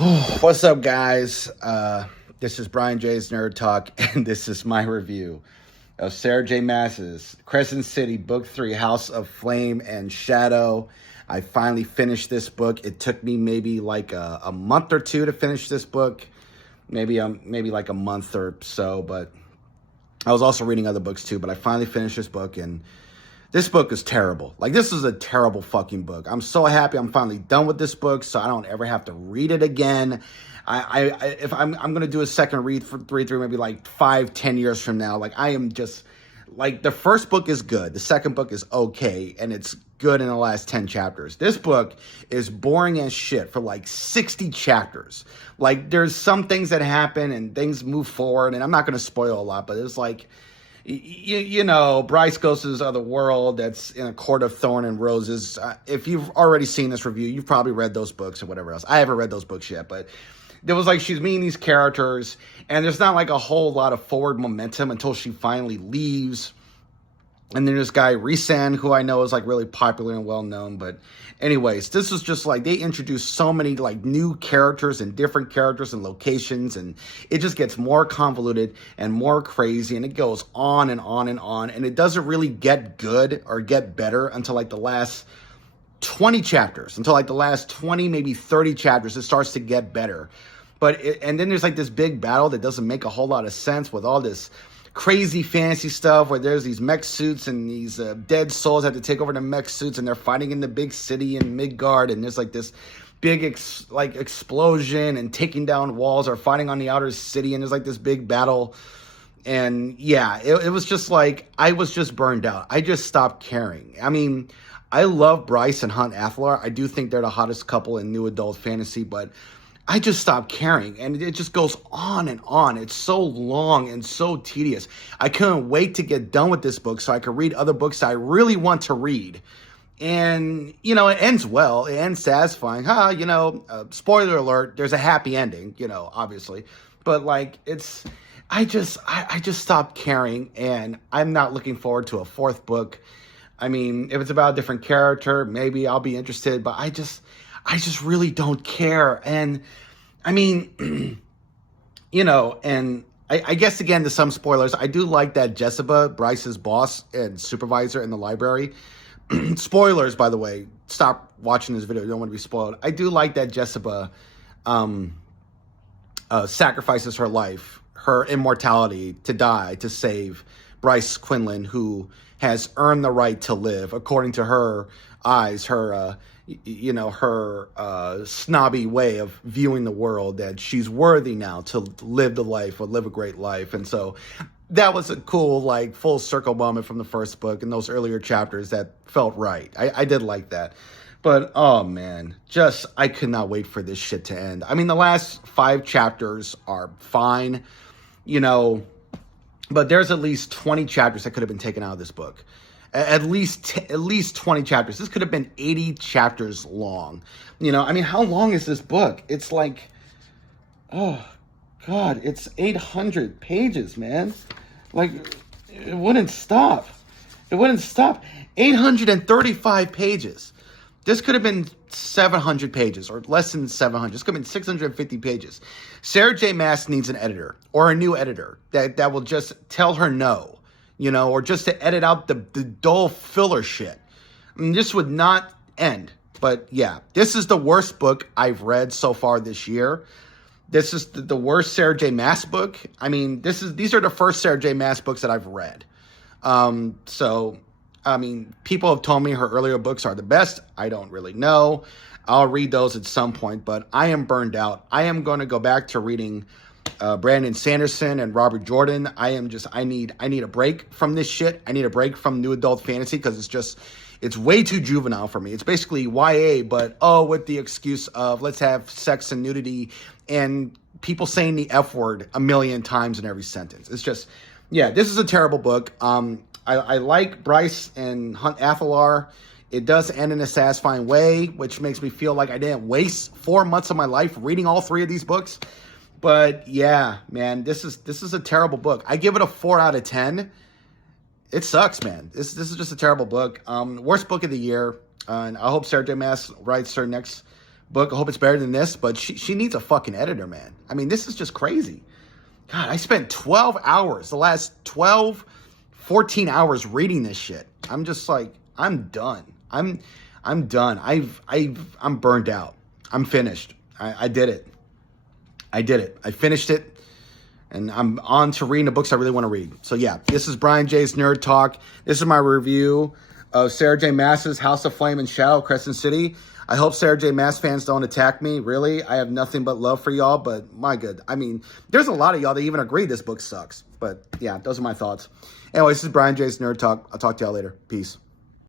What's up, guys? This is Brian J's Nerd Talk, and this is my review of Sarah J. Maas's Crescent City, Book 3, House of Flame and Shadow. I finally finished this book. It took me maybe like a month or two to finish this book, maybe like a month or so, but I was also reading other books too, but I finally finished this book, and this book is terrible. Like, this is a terrible fucking book. I'm so happy I'm finally done with this book, so I don't ever have to read it again. If I'm gonna do a second read through maybe like 5-10 years from now. Like, I am just like, the first book is good, the second book is okay, and it's good in the last 10 chapters. This book is boring as shit for like 60 chapters. Like, there's some things that happen and things move forward, and I'm not gonna spoil a lot, but it's like, you know, Bryce goes to this other world that's in a court of thorn and roses. If you've already seen this review, you've probably read those books or whatever else. I haven't read those books yet, but there was like, she's meeting these characters, and there's not like a whole lot of forward momentum until she finally leaves. And then this guy, Risan, who I know is like really popular and well known. But anyways, this was just like, they introduced so many like new characters and different characters and locations. And it just gets more convoluted and more crazy. And it goes on and on and on. And it doesn't really get good or get better until like the last 20 chapters. Until like the last 20, maybe 30 chapters, it starts to get better. And then there's like this big battle that doesn't make a whole lot of sense with all this crazy fantasy stuff where there's these mech suits and these dead souls have to take over the mech suits, and they're fighting in the big city in Midgard, and there's like this big explosion and taking down walls, or fighting on the outer city, and there's like this big battle. And yeah, it was just like, I was just burned out. I just stopped caring. I mean, I love Bryce and Hunt Athalar. I do think they're the hottest couple in new adult fantasy, but I just stopped caring, and it just goes on and on. It's so long and so tedious. I couldn't wait to get done with this book so I could read other books that I really want to read. And, you know, it ends well. It ends satisfying. Spoiler alert, there's a happy ending, you know, obviously. But, like, I just stopped caring, and I'm not looking forward to a fourth book. I mean, if it's about a different character, maybe I'll be interested, but I just really don't care. And I mean, you know, and I guess, again, to some spoilers, I do like that Jessica, Bryce's boss and supervisor in the library, spoilers, by the way, stop watching this video, you don't want to be spoiled. I do like that Jessica sacrifices her life, her immortality, to die, to save Bryce Quinlan, who has earned the right to live, according to her eyes, her snobby way of viewing the world, that she's worthy now to live the life, or live a great life. And so that was a cool, like, full circle moment from the first book and those earlier chapters that felt right. I did like that. But, oh man, I could not wait for this shit to end. I mean, the last 5 chapters are fine, you know, but there's at least 20 chapters that could have been taken out of this book. At least 20 chapters. This could have been 80 chapters long. You know, I mean, how long is this book? It's like, oh God, it's 800 pages, man. Like, it wouldn't stop. 835 pages. This could have been 700 pages, or less than 700. This could have been 650 pages. Sarah J. Maas needs an editor, or a new editor that will just tell her no. You know, or just to edit out the dull filler shit. I mean, this would not end. But yeah, this is the worst book I've read so far this year. This is the worst Sarah J. Maas book. I mean, these are the first Sarah J. Maas books that I've read. So, I mean, people have told me her earlier books are the best. I don't really know. I'll read those at some point, but I am burned out. I am going to go back to reading Brandon Sanderson and Robert Jordan. I need a break from this shit. I need a break from new adult fantasy, because it's way too juvenile for me. It's basically YA, but with the excuse of let's have sex and nudity and people saying the F word a million times in every sentence. It's just, yeah, this is a terrible book. I like Bryce and Hunt Athalar. It does end in a satisfying way, which makes me feel like I didn't waste 4 months of my life reading all 3 of these books. But yeah, man, this is a terrible book. I give it a 4 out of 10. It sucks, man. This is just a terrible book. Worst book of the year. And I hope Sarah J. Maas writes her next book. I hope it's better than this, but she needs a fucking editor, man. I mean, this is just crazy. God, I spent 12 hours, the last 12, 14 hours reading this shit. I'm just like, I'm done. I'm done. I'm burned out. I'm finished. I did it. I did it. I finished it. And I'm on to reading the books I really want to read. So yeah, this is Brian J's Nerd Talk. This is my review of Sarah J. Maas's House of Flame and Shadow, Crescent City. I hope Sarah J. Maas fans don't attack me. Really, I have nothing but love for y'all. But my good, I mean, there's a lot of y'all that even agree this book sucks. But yeah, those are my thoughts. Anyway, this is Brian J's Nerd Talk. I'll talk to y'all later. Peace.